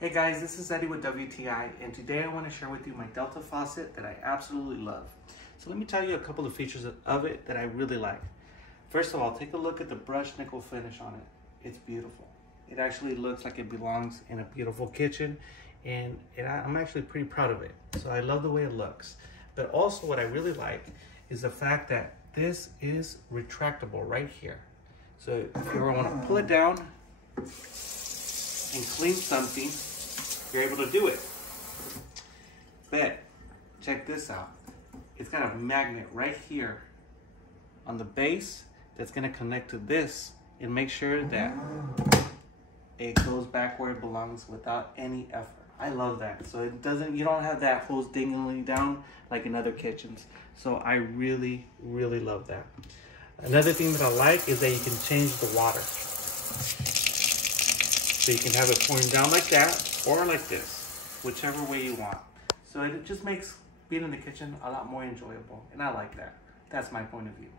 Hey guys, this is Eddie with WTI, and today I want to share with you my Delta faucet that I absolutely love. So let me tell you a couple of features of it that I really like. First of all, take a look at the brushed nickel finish on it. It's beautiful. It actually looks like it belongs in a beautiful kitchen, and I'm actually pretty proud of it. So I love the way it looks. But also what I really like is the fact that this is retractable right here. So if you ever want to pull it down and clean something, you're able to do it. But check this out. It's got a magnet right here on the base that's going to connect to this and make sure that it goes back where it belongs without any effort. I love that. So you don't have that hose dingling down like in other kitchens. So I really, really love that. Another thing that I like is that you can change the water. So you can have it pouring down like that or like this, whichever way you want. So it just makes being in the kitchen a lot more enjoyable, and I like that. That's my point of view.